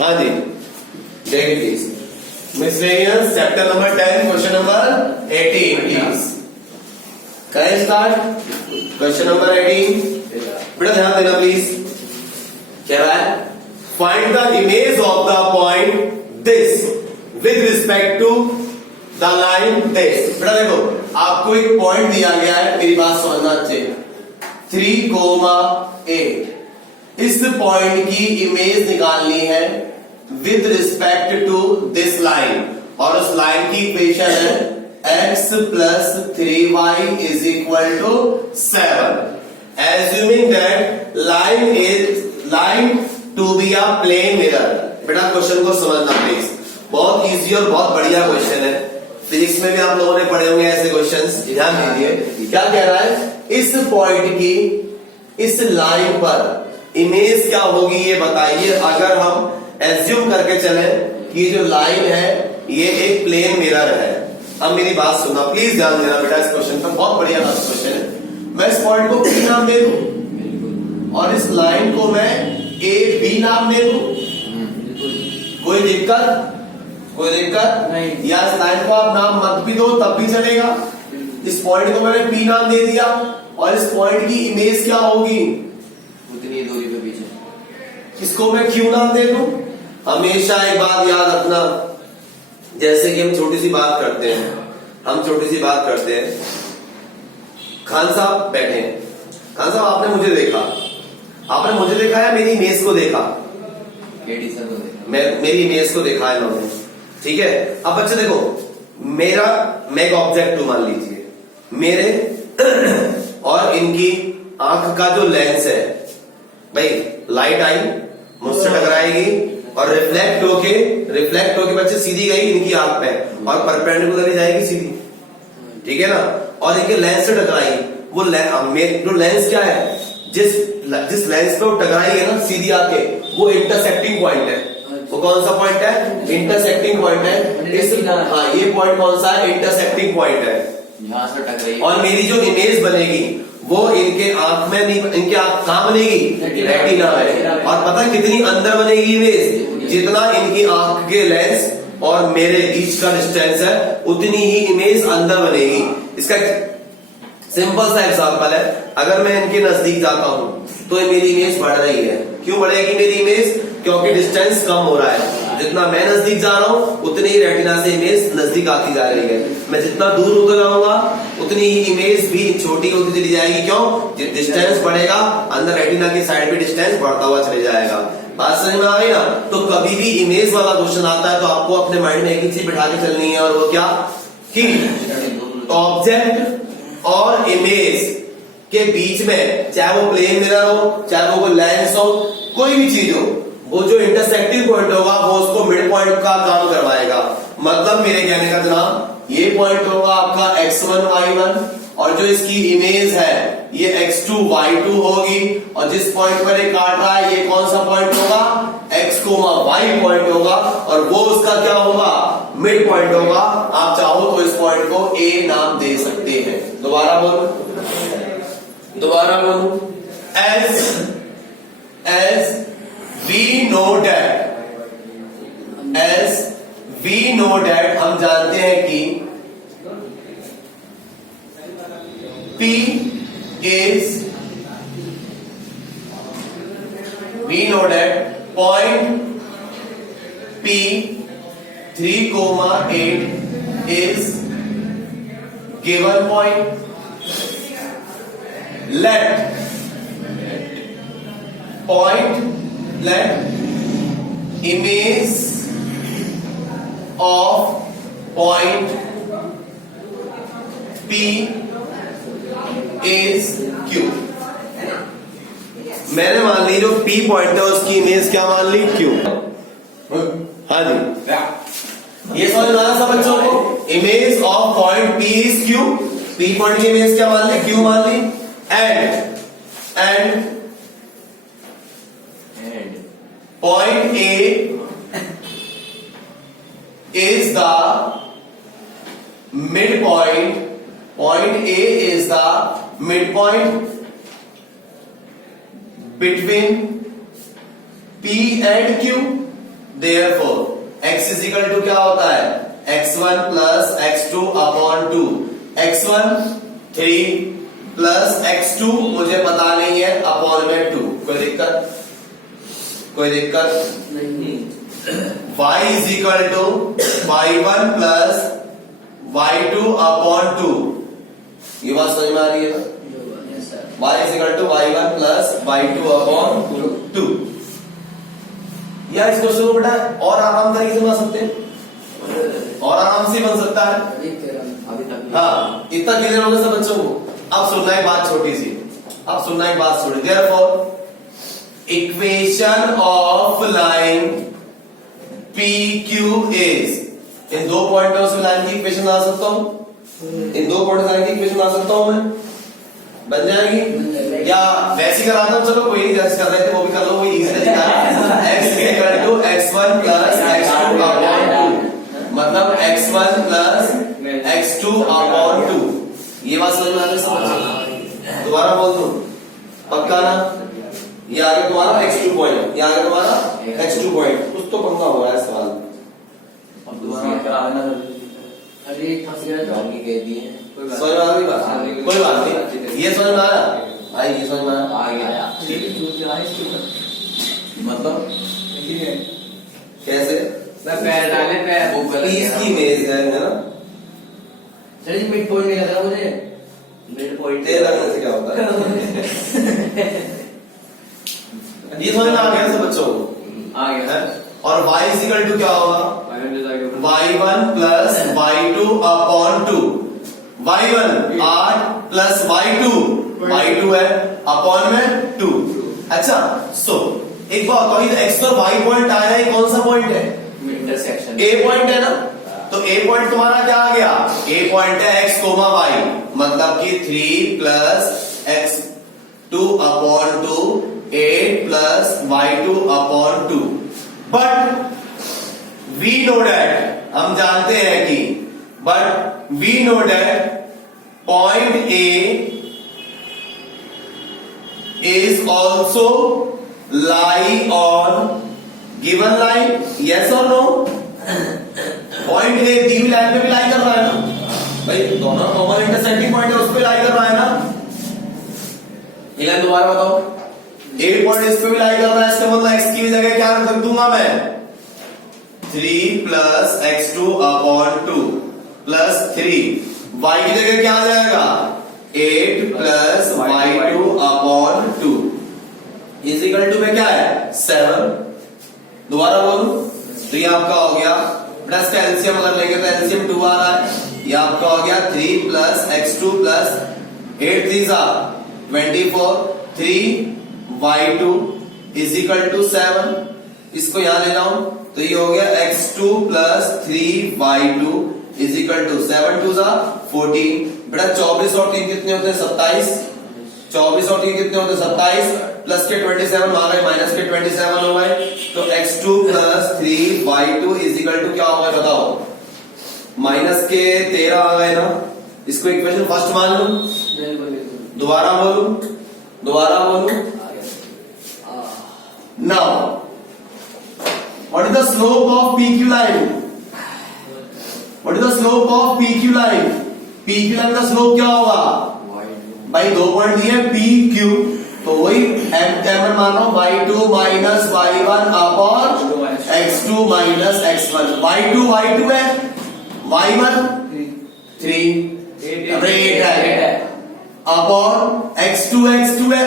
हाँ जी, देखिए please, miscellaneous chapter number 10 question number 18 please. करें स्टार्ट क्वेश्चन नंबर 18। बेटा ध्यान देना प्लीज। क्या रहा है? Find the image of the point this with respect to the line this. बेटा देखो, आपको एक पॉइंट दिया गया है, मेरी बात समझना अच्छे। 3,8 इस पॉइंट की इमेज निकालनी है with respect to this line, और उस लाइन की इक्वेशन है x plus 3y is equal to 7, assuming that line to be a plane mirror. बेटा क्वेश्चन को समझना प्लीज, बहुत इजी और बहुत बढ़िया क्वेश्चन है। फिजिक्स में भी आप लोगों ने पढ़े होंगे ऐसे क्वेश्चंस, ध्यान दीजिए। क्या कह रहा है? इस पॉइंट की इस लाइन पर इमेज क्या होगी ये बताइए। अगर हम एज्यूम करके चले कि जो लाइन है ये एक प्लेन मिरर है। अब मेरी बात सुनना प्लीज, ध्यान देना बेटा इस क्वेश्चन पर, बहुत बढ़िया क्वेश्चन है। मैं इस पॉइंट को P नाम दे दूं और इस लाइन को मैं A B नाम दे दूं, कोई दिक्कत? कोई दिक्कत नहीं। या इस लाइन को आप नाम मत भी दो तब भी चलेगा। इस पॉइंट को मैंने P नाम दे दिया और इस पॉइंट की इमेज क्या होगी? उतनी दूरी पे पीछे। इसको मैं Q नाम दे दूं। हमेशा एक बात याद रखना, जैसे कि हम छोटी सी बात करते हैं, खान साहब बैठे हैं। खान साहब आपने मुझे देखा है, मेरी इमेज को देखा, मेरी इमेज को देखा है इन्होंने, ठीक है। अब बच्चे देखो, मैं एक ऑब्जेक्ट हूं मान लीजिए, मेरे और इनकी आंख का जो लेंस है, भाई लाइट आई मुझसे टकराएगी और रिफ्लेक्ट होके बच्चे सीधी गई इनकी आंख पे और परपेंडिकुलर जाएगी सीधी, ठीक है ना। और इनके लेंस से टकराई, वो जो लेंस क्या है, जिस लेंस पे वो टकराई है ना सीधी आके, वो इंटरसेक्टिंग पॉइंट है। वो कौन सा पॉइंट है? इंटरसेक्टिंग पॉइंट है। हाँ, ये पॉइंट कौन सा है? इंटरसेक्टिंग पॉइंट है। यहाँ से टकराई और मेरी जो इमेज बनेगी वो इनके आंख में नहीं, इनके आंख कहां बनेगी? रेटिना में। और पता है कितनी अंदर बनेगी इमेज? जितना इनकी आंख के लेंस और मेरे बीच का डिस्टेंस है उतनी ही इमेज अंदर बनेगी। इसका सिंपल सा एग्जांपल है, अगर मैं इनके नजदीक जाता हूं तो मेरी इमेज बढ़ रही है। क्यों बढ़ेगी मेरी इमेज? क्योंकि डिस्टेंस कम हो रहा है। जितना मैं नजदीक जा रहा हूं उतनी ही रेटिना से इमेज नजदीक आती जा रही है। मैं जितना दूर होता जाऊंगा उतनी ही इमेज भी छोटी होती चली जाएगी। क्यों? डिस्टेंस बढ़ेगा, अंदर रेटिना की साइड भी डिस्टेंस बढ़ता हुआ चले जाएगा। बात समझ में आ गई ना? तो कभी भी इमेज वाला क्वेश्चन आता है तो आपको अपने माइंड में एक ही चीज बिठा के चलनी है, और वो क्या कि ऑब्जेक्ट और इमेज के बीच में, चाहे वो प्लेन मिरर हो, चाहे वो लेंस हो, कोई भी चीज हो, वो जो इंटरसेक्टिंग पॉइंट होगा वो उसको मिड पॉइंट का काम करवाएगा। मतलब मेरे कहने का जनाब, ये पॉइंट होगा आपका x1 y1, और जो इसकी इमेज है ये x2 y2 होगी, और जिस पॉइंट पर ये काट रहा है ये कौन सा पॉइंट होगा? x, y पॉइंट होगा, और वो उसका क्या होगा? मिड पॉइंट होगा। आप चाहो तो इस पॉइंट को A नाम दे सकते हैं। दोबारा बोलो, as we know that हम जानते हैं कि P is, we know that point P 3,8 is given point. Let image of point P is Q. मैंने मान ली जो P पॉइंट है उसकी इमेज क्या मान ली? Q। हाँ जी, ये समझ में आया सब बच्चों को? Image of point P is Q। P point की इमेज क्या मान ली? Q मान ली। And point A is the midpoint. Point A is the midpoint between P and Q. Therefore x is equal to क्या होता है x1 plus x2 upon 2। x1 3 plus x2 मुझे पता नहीं है अपॉन में 2। कोई दिक्कत नहीं। y is equal to y1 plus y2 upon 2। ये बात समझ में आ रही है ना? y is equal to y1 plus y2 upon 2। या इस क्वेश्चन को बेटा और आराम तरीके से बना सकते हैं, और आराम से बन सकता है। अभी तक हाँ, इतना क्लियर होगा सब बच्चों को। अब सुनना एक बात छोटी सी, अब सुनना एक बात छोटी। Therefore equation of line PQ is, इन दो पॉइंटों से लाइन की इक्वेशन ला सकता हूं, इन दो पॉइंट से लाइन की इक्वेशन ला सकता हूं मैं, बन जाएगी। या वैसी कराता हूं, चलो कोई नहीं, जैसे कर रहे थे वो भी कर लो, वही इजी तरीका है। x is equal to x1 plus x2 upon 2, मतलब x1 प्लस x2 अपॉन 2। ये बात समझ में आ रही है सब? दोबारा बोल दूं, पक्का ना? ये आगे तुम्हारा x2 पॉइंट, ये आगे तुम्हारा x2 पॉइंट। कुछ तो पंगा हो रहा है सवाल। अब दोबारा करा देना। अरे फंस गया तो आगे कह दिए समझ में आ रही बात? कोई बात नहीं, ये समझ में आया भाई, ये समझ में आया। आ गया मतलब कैसे? पैर डाले पैर वो गलत पीस की इमेज है ना? चलिए मिड पॉइंट नहीं लग रहा मुझे। मिड पॉइंट तेल लगने से क्या होता है? ये समझ में आ गया सब बच्चों को? आ गया है? और y इज इक्वल टू क्या होगा? y1 plus y2 upon 2। y1 8 plus y2 है अपॉन में 2। अच्छा, सो एक बात बताओ, ये x और y पॉइंट आया है, कौन सा पॉइंट है? इंटरसेक्शन a पॉइंट है ना? तो a पॉइंट तुम्हारा क्या आ गया? a पॉइंट है x कोमा y, मतलब कि 3 plus x2 upon 2, 8 plus y2 upon 2। But we know that, हम जानते हैं कि, but we know that point A is also lie on given line, yes और नो? पॉइंट ए दी हुई लाइन पे भी लाई कर रहा है ना भाई, दोनों कॉमन इंटरसेक्टिंग पॉइंट है, उस पे लाई कर रहा है ना? ये लाइन दोबारा बताओ, ए पॉइंट इस पे भी लाई कर रहा है, इसका मतलब एक्स की जगह क्या रख दूंगा मैं? 3 plus x2 upon 2 plus 3, y की जगह क्या आ जाएगा? 8 plus y2 upon 2 is equal to में क्या है? 7। दोबारा बोलूं तो ये आपका हो गया, प्लस का एलसीएम अगर लेंगे तो एलसीएम 2 आ रहा है, ये आपका हो गया 3 plus x2 plus 8 3 24, 3y2 is equal to 7। इसको यहां ले जाऊं तो ये हो गया x2 plus 3y2 is equal to 7 2 14। बेटा 24 और 3 कितने होते हैं? 27। 24 और 3 कितने होते हैं? 27 प्लस के 27 आ गए, माइनस के 27 हो गए, तो x2 plus 3y2 is equal to क्या होगा बताओ? माइनस के 13 आ गए ना? इसको इक्वेशन फर्स्ट मान लो। दोबारा बोलूं now, what is the slope of PQ line? What is the slope of PQ line? PQ line का स्लोप क्या होगा? भाई दो पॉइंट दिए PQ, तो वही m मान रहा हूं, y2 minus y1 upon x2 minus x1। y2 है, y1 3 है, अपॉन x2 है,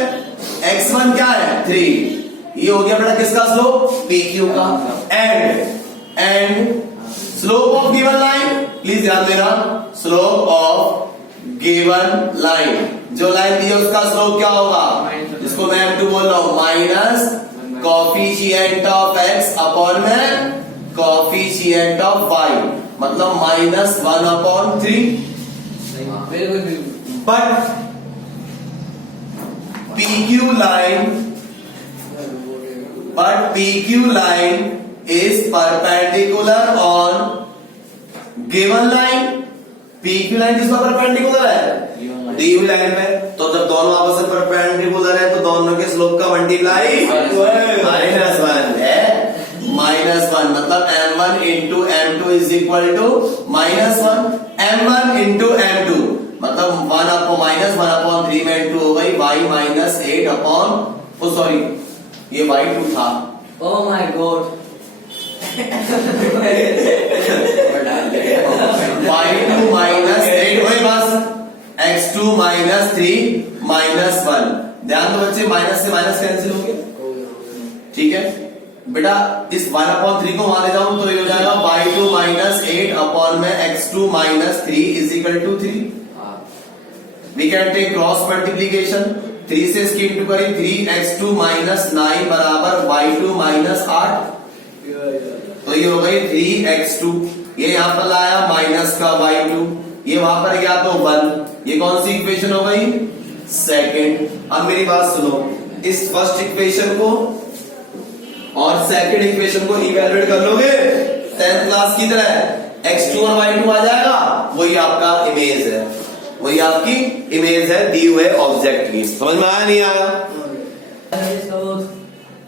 x1 क्या है? 3। ये हो गया बेटा किसका स्लोप? PQ का। And slope of given line, please ध्यान देना, स्लोप ऑफ गिवन लाइन, जो लाइन दी है उसका स्लोप क्या होगा? जिसको मैं M2 बोल रहा हूं, minus coefficient of x upon में कॉफिशिएंट ऑफ y, मतलब minus 1 upon 3। But PQ line is perpendicular on given line। PQ line किस पर परपेंडिकुलर है? दी हुई लाइन पे। तो जब दोनों आपस में परपेंडिकुलर है तो दोनों के स्लोप का मल्टीप्लाई -1 है, -1 -1 मतलब m1 into m2 is equal to -1, m1 into m2 मतलब 1/-1/3 में इंटू हो गई y माइनस 8 अपॉन सॉरी ये y2 था। Oh my God y2 minus 8 वही बस x2 माइनस 3 माइनस 1। ध्यान दो बच्चे, माइनस से माइनस कैंसिल होंगे, ठीक है बेटा। इस 1/3 को वहां ले जाऊं तो ये हो जाएगा y2 माइनस 8 अपॉन में x2 minus 3 is equal to 3। We can take cross multiplication, 3 से इसकी इंटू करें 3x2 माइनस 9 बराबर y2 माइनस 8, तो ये हो गई 3x2, ये यहां पर लाया माइनस का y2, ये वहां पर गया तो 1, ये कौन सी इक्वेशन हो गई, सेकंड। अब मेरी बात सुनो, इस फर्स्ट इक्वेशन को और सेकंड इक्वेशन को इवैल्यूएट कर लोगे 10th क्लास की तरह, x2 और y2 आ जाएगा, वही आपका इमेज है, वही आपकी इमेज है दी हुए ऑब्जेक्ट की। समझ में आया नहीं आया?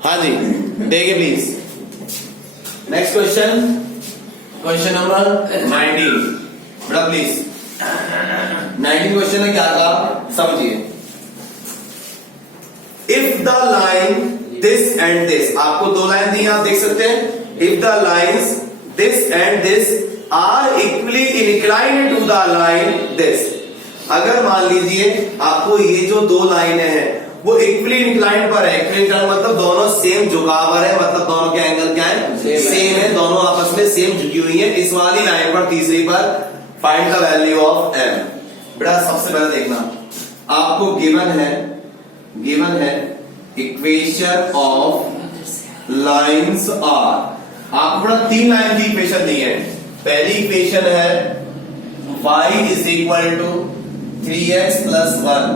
हाँ जी, देखिए please next question, question number 19 बेटा प्लीज। 19 क्वेश्चन है, क्या कहा समझिए। If the line this and this, आपको दो लाइन दी आप देख सकते हैं। If the lines this and this are equally inclined to the line this, अगर मान लीजिए आपको ये जो दो लाइनें हैं वो इक्वली इंक्लाइंड पर है, इक्वली इंक्लाइंड मतलब दोनों सेम झुकाव है, मतलब दोनों के एंगल क्या है, सेम है, दोनों आपस में सेम झुकी हुई है। इस वाली लाइन पर तीसरी पर find the value of m। बेटा सबसे पहले देखना, आपको गिवन है इक्वेशन ऑफ लाइन्स आर। आपको बड़ा 3 लाइन की इक्वेशन दी है। पहली इक्वेशन है y is equal to 3x plus 1,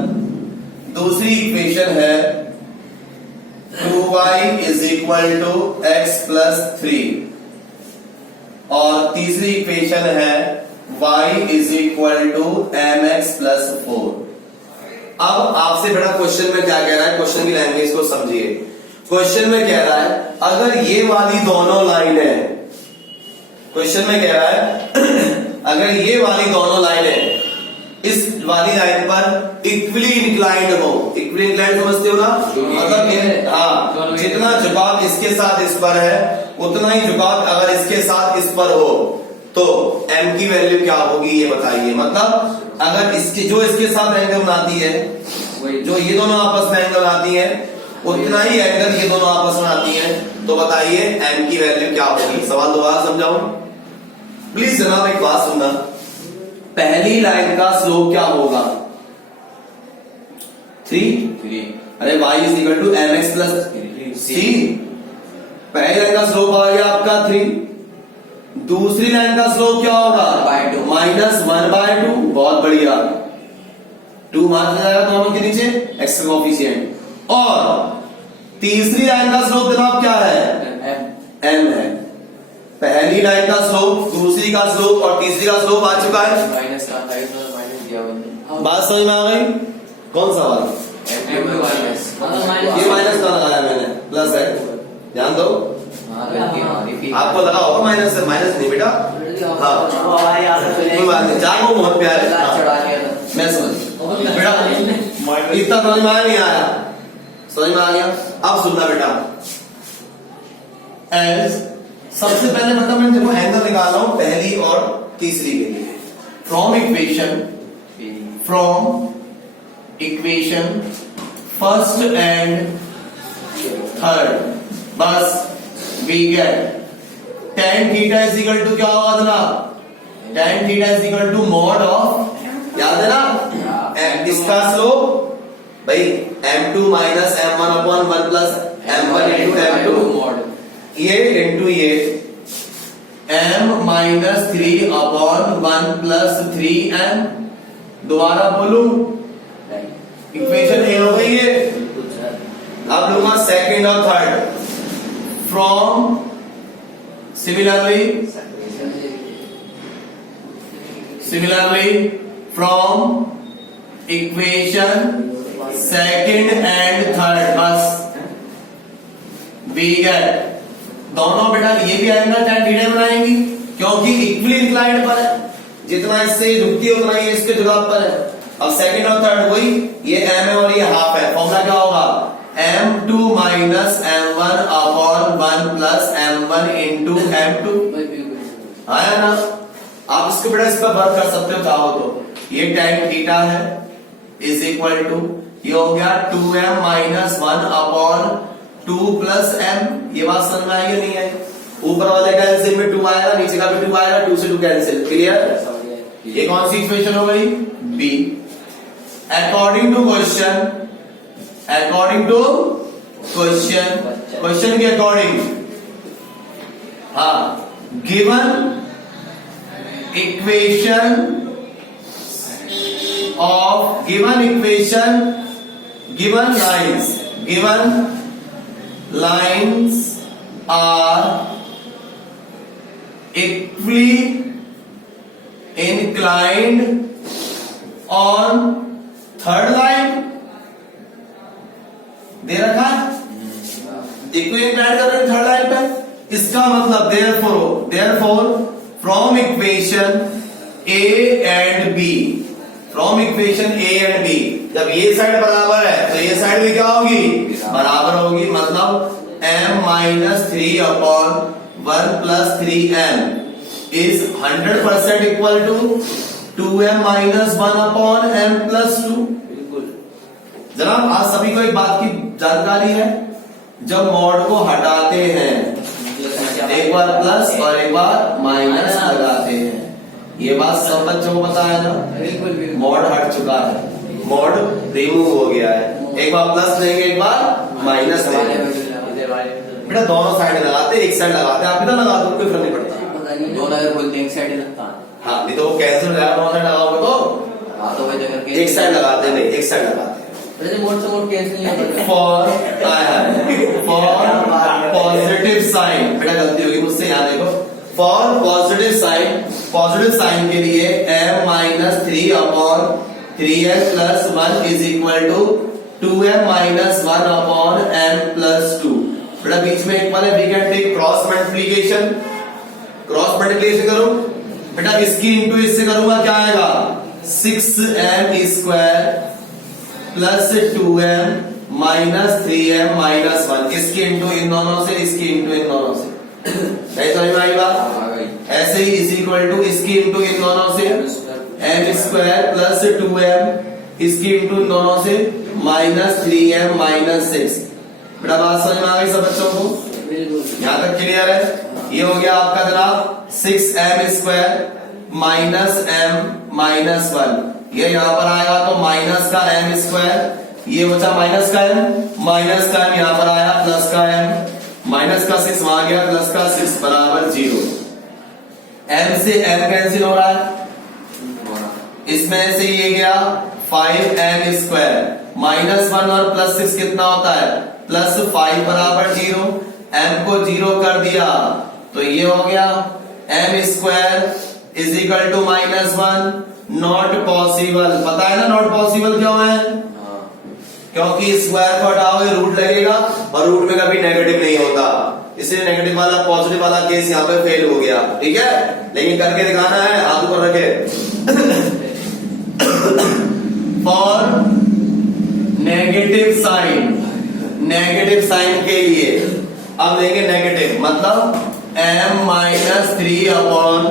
दूसरी इक्वेशन है 2y is equal to x plus 3, और तीसरी इक्वेशन है y is equal to mx plus 4। अब आपसे बड़ा क्वेश्चन में क्या कह रहा है, क्वेश्चन की लैंग्वेज को समझिए। क्वेश्चन में कह रहा है अगर ये वाली दोनों लाइनें, क्वेश्चन में कह रहा है अगर ये वाली दोनों लाइनें इस वाली लाइन पर इक्वली इंक्लाइंड हो, इक्वली इंक्लाइंड समझते हो ना, मतलब हाँ जितना झुकाव इसके साथ इस पर है उतना ही झुकाव अगर इसके साथ इस पर हो तो m की वैल्यू क्या होगी ये बताइए। मतलब अगर इसके जो इसके साथ एंगल बनाती है, जो ये दोनों आपस में एंगल बनाती है उतना ही एंगल ये दोनों आपस में आती है, तो बताइए m की वैल्यू क्या होगी। सवाल दोबारा समझाऊं प्लीज जनाब, एक बात सुनना। पहली लाइन का स्लोप क्या होगा, 3। अरे y is equal to mx plus c, पहली लाइन का स्लोप आ गया आपका 3। दूसरी लाइन का स्लोप क्या होगा, -1/2, बहुत बढ़िया, 2 मार्क जाएगा दोनों के नीचे, एक्स कोएफिशिएंट। और तीसरी लाइन का स्लोप जनाब क्या है, m है। पहली लाइन का स्लोप, दूसरी का स्लोप और तीसरी का स्लोप आ चुका है। माइनस का माइनस दिया बंदे, बात समझ में आ गई, कौन सा वाला, माइनस ये माइनस का लगाया मैंने, प्लस है, ध्यान दो। आपको लगा होगा माइनस है, माइनस नहीं बेटा, हाँ कोई बात नहीं, चार वो बहुत प्यारे, मैं समझ बेटा, इतना समझ में आया नहीं आया, समझ में आ गया। अब सुनना बेटा, एज सबसे पहले मतलब मैं देखो एंगल निकाल रहा हूं पहली और तीसरी के लिए। From equation first and third, बस we get tan theta is equal to क्या होगा जनाब, tan theta is equal to mod of, याद है ना, इसका स्लोप भाई m2 minus m1 upon 1 plus m1 into m2 mod, ये इंटू ये m minus 3 upon 1 plus 3m। दोबारा बोलू, इक्वेशन ए हो गई है। अब लूंगा सेकंड और third. From similarly from equation second and third, बस वी गेट दोनों बेटा ये भी एंगल tan थीटा बनाएंगी क्योंकि इक्वली इंक्लाइंड पर है, जितना इससे झुकती है उतना ये इसके जुगाब पर है। अब सेकंड और थर्ड वही, ये m है और ये हाफ है, फॉर्मूला क्या होगा m2 minus m1 upon 1 plus m1 into m2, आया ना। आप इसको बेटा इस पर वर्क कर सकते हो चाहो तो, ये tan थीटा है इज इक्वल टू ये हो गया 2m minus 1 upon 2 plus m, ये बात समझ में आई या नहीं आई। ऊपर वाले का एलसीएम में 2 आएगा, नीचे का भी 2 आएगा, 2 से 2 कैंसिल, क्लियर। ये कौन सी इक्वेशन हो गई बी। अकॉर्डिंग टू क्वेश्चन के अकॉर्डिंग, हाँ, given equation of given lines are equally inclined on third line, दे रखा है इक्वली इंक्लाइंड कर रहे हैं थर्ड लाइन पे। इसका मतलब therefore from equation A and B, from equation A and B, जब ये साइड बराबर है तो ये साइड भी क्या होगी बराबर होगी, मतलब m minus 3 upon 1 plus 3m is 100% equal to 2m minus 1 upon m plus 2। जनाब आज सभी को एक बात की जानकारी है, जब मॉड को हटाते हैं एक बार प्लस और एक बार माइनस लगाते हैं, ये बात सब बच्चों को पता है ना। बिल्कुल मॉड हट चुका है, मॉड रिमूव हो गया है, एक बार प्लस लेंगे एक बार माइनस लेंगे। बेटा दोनों साइड लगाते, एक साइड लगाते, आप इधर लगा दो, कोई फर्क नहीं पड़ता। दोनों अगर बोलते हैं एक साइड लगता है, हाँ नहीं तो वो कैंसिल हो जाएगा, दोनों साइड लगाओगे तो हाँ तो वही जगह एक साइड लगाते नहीं, एक साइड लगाते। मोड से मोड कैंसिल नहीं होता। फॉर पॉजिटिव साइन, बेटा गलती होगी मुझसे, यहाँ देखो, फॉर पॉजिटिव साइन के लिए m minus 3 upon 3m plus 1 is equal to 2m minus 1 upon m plus 2। बेटा बीच में एक वाले we can take cross multiplication करो बेटा, इसकी इंटू इससे करूंगा क्या आएगा 6m square plus 2m minus 3m minus 1, इसकी इंटू इन दोनों से, इसकी इंटू इन दोनों से, नहीं समझ में आई बात। ऐसे ही इज इक्वल टू इसकी इंटू इन दोनों से m स्क्वायर प्लस 2m, इसकी इंटू इन दोनों से माइनस 3m माइनस 6। बेटा बात समझ में आ गई सब बच्चों को, यहाँ तक क्लियर है। ये हो गया आपका जनाब 6m square minus m minus 1, ये यहाँ पर आएगा तो माइनस का m स्क्वायर, ये बचा माइनस का m यहाँ पर आया प्लस का m, माइनस का 6 वहां गया, प्लस का 6 बराबर 0। m से m कैंसिल हो रहा है, इसमें से ये गया 5m स्क्वायर माइनस 1 और प्लस 6 कितना होता है प्लस 5 बराबर 0, m को 0 कर दिया तो ये हो गया m square is equal to minus 1, not possible. पता है ना नॉट पॉसिबल क्यों है, क्योंकि स्क्वायर को हटाओगे रूट लगेगा और रूट में कभी नेगेटिव नहीं होता, इसलिए नेगेटिव वाला पॉजिटिव वाला केस यहाँ पे फेल हो गया, ठीक है। लेकिन करके दिखाना है, हाथ ऊपर रखे। फॉर नेगेटिव साइन के लिए अब लेंगे नेगेटिव, मतलब m minus 3 upon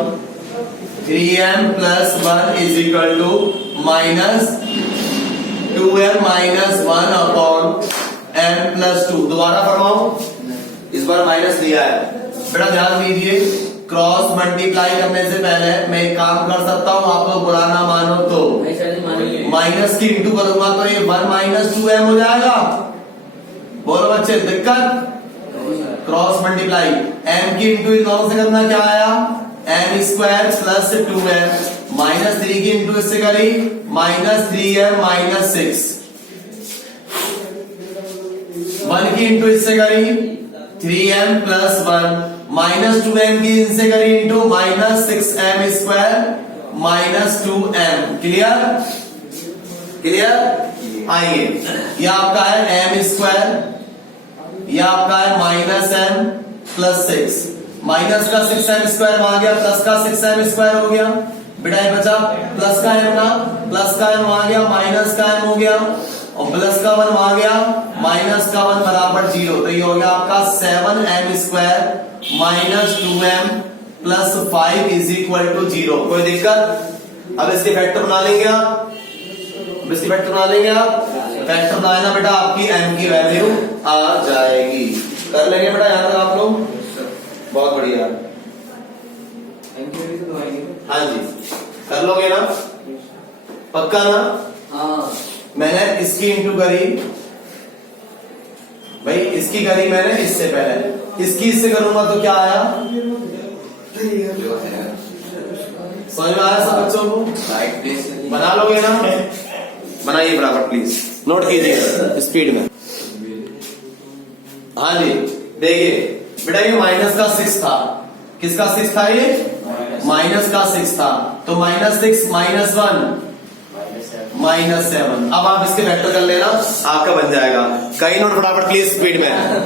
3m plus 1 is equal to minus 2m minus 1 upon m plus 2। दोबारा फरमाओ, इस बार माइनस लिया है। बेटा ध्यान दीजिए, क्रॉस मल्टीप्लाई करने से पहले मैं एक काम कर सकता हूँ, आप लोग बुरा ना मानो तो माइनस की इंटू करूंगा तो ये 1 माइनस 2m हो जाएगा। बोलो बच्चे दिक्कत, क्रॉस मल्टीप्लाई m की इंटू इन दोनों से करना क्या आया m square plus 2m, minus 3 की इंटू इससे करी माइनस 3m माइनस 6, 1 की इंटू इससे करी 3m प्लस 1, माइनस 2m की इनसे करी into minus 6m square minus 2m। Clear आइए, यह आपका है m स्क्वायर, यह आपका है माइनस m प्लस 6 माइनस का 6m² वहां गया, प्लस का 6m² हो गया बेटा, ये बचा प्लस का m ना, प्लस का m वहां गया, माइनस का m हो गया और प्लस का 1 वहां गया, माइनस का 1 बराबर 0। तो ये हो गया आपका 7m² minus 2m plus 5 is equal to 0। कोई दिक्कत? अब इसके फैक्टर बना लेंगे आप, अब इसके फैक्टर बना लेंगे आप, फैक्टर बनाना बेटा आपकी m की वैल्यू आ जाएगी। कर लेंगे बेटा यहां तक आप लोग? बहुत बढ़िया। हाँ जी, कर लोगे ना? पक्का ना? हाँ मैंने इसकी इंटू करी भाई, इसकी करी मैंने इससे पहले, इसकी इससे करूंगा तो क्या आया? समझ में आया सब बच्चों को? राइट प्लेस बना लोगे ना? बनाइए बराबर प्लीज, नोट कीजिए स्पीड में। हाँ जी, देखिए बेटा ये माइनस का 6 था, किसका 6 था ये? माइनस का 6 था, तो -6 -1 -7। अब आप इसके फैक्टर कर लेना, आपका बन जाएगा। कहीं नोट फटाफट प्लीज स्पीड में।